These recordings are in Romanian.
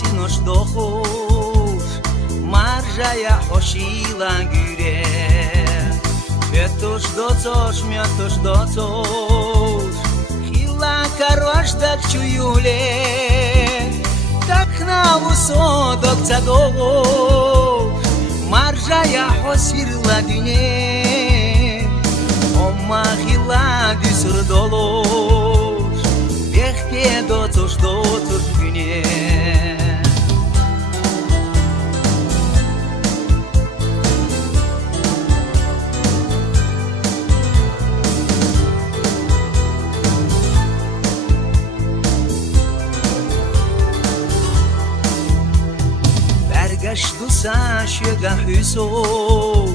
sinoş dokuz Marjaya hoşila güre Fetoş docoş miotoş docoş Hila karoş da çuyule Tak na usodok cadoş Marjaya hoşila düne Oma hila düsür doloş Behke docoş güne Dusa şöga hüsor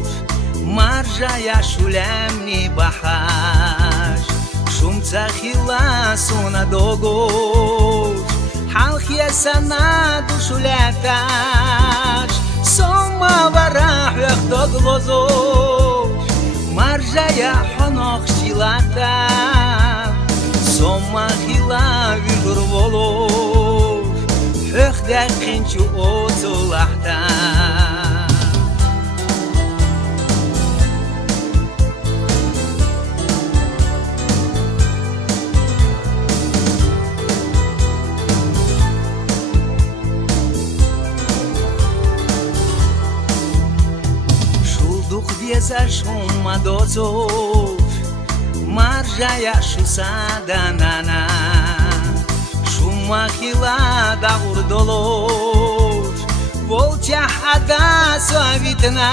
Marjaya şulemni bahaş Şumca hila sona dogoş Halkya sana duşuletaş Soma varah yok doglozoş Marjaya honok şilata Soma hila vüjur voloş Hökder kinçu otulahta Şulduk diyeza şumma dozoş Marjaya şusadanana Mahila da urdoloş Volca hada savitna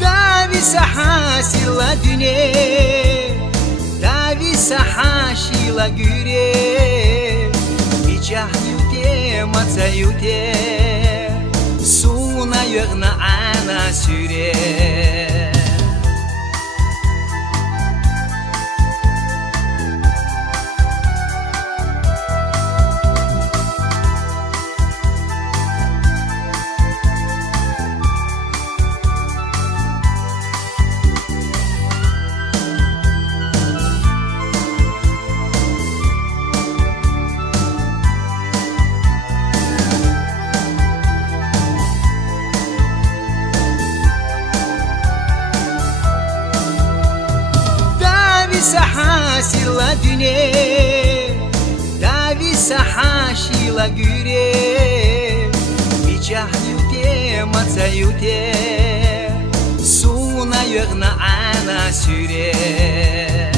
Davi sahasila düne Davi sahashila güre İçah yute matsa yute Suna yığna ana süre Sahasila düne Davi sahashila güre İçah yute matsa yute Suna yığna ana süre